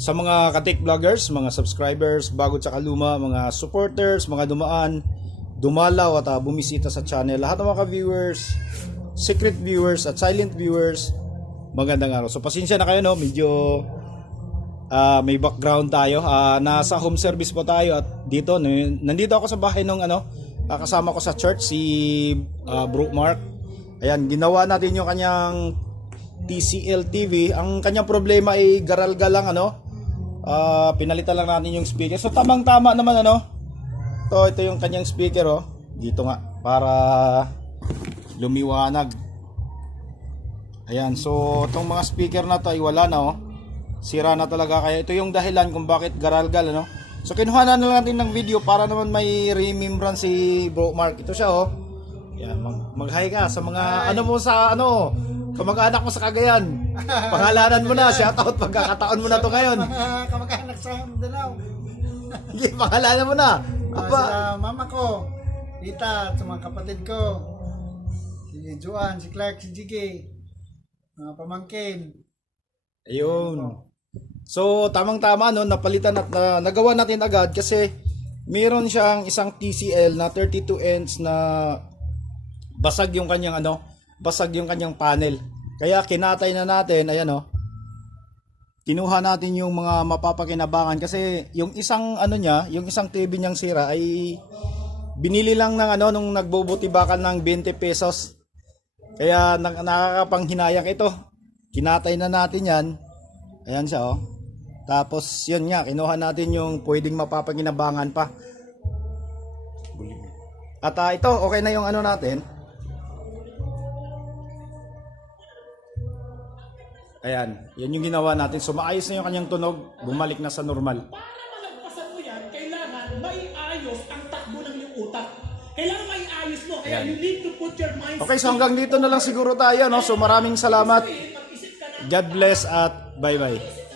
Sa mga ka-tech vloggers, mga subscribers, bago tsaka luma, mga supporters, mga dumaan, dumalaw at bumisita sa channel, lahat ng mga viewers, secret viewers at silent viewers, magandang araw. So pasensya na kayo, no, medyo may background tayo. Nasa home service po tayo at dito, nandito ako sa bahay ng kasama ko sa church, si Bro Mark. Ayan, ginawa natin yung kanyang TCL TV. Ang kanyang problema ay garalga lang, pinalitan lang natin yung speaker. So tamang-tama naman, ito yung kanyang speaker, dito nga para lumiwanag. Ayan, so itong mga speaker na to ay wala na, sira na talaga, kaya ito yung dahilan kung bakit garalgal, So kinuha na natin ng video para naman may remembrance si Bro Mark. Ito siya, Yan, mag-hi ka sa mga kamag-anak mo sa Cagayan. Pangalanan mo na, shoutout, pagkakataon mo na to ngayon. Kamag-anak sa Mindanao. Hindi, pangalanan mo na. Sa mama ko, tita, sa mga kapatid ko, si Joan, si Clark, si Jiggy, mga pamangkin. Ayun. So, tamang-tama, napalitan at nagawa natin agad kasi meron siyang isang TCL na 32 inch na basag yung kanyang panel. Kaya kinatay na natin, ayan, kinuha natin yung mga mapapakinabangan kasi yung isang yung isang TV niyang sira ay binili lang ng nung nagbubutibakan ng 20 pesos. Kaya nakakapanghinayang ito. Kinatay na natin 'yan. Ayan siya, Tapos yun nga, kinuha natin yung pwedeng mapapakinabangan pa. At ito, okay na yung natin. Ayan, yan yung ginawa natin. So maayos na yung kanyang tunog, bumalik na sa normal. Para malagpasan mo yan, kailangan maiayos ang takbo ng iyong utak. Kailangan maiayos mo, kaya you need to put your mind. Okay, so hanggang dito na lang siguro tayo, So maraming salamat. God bless at bye-bye.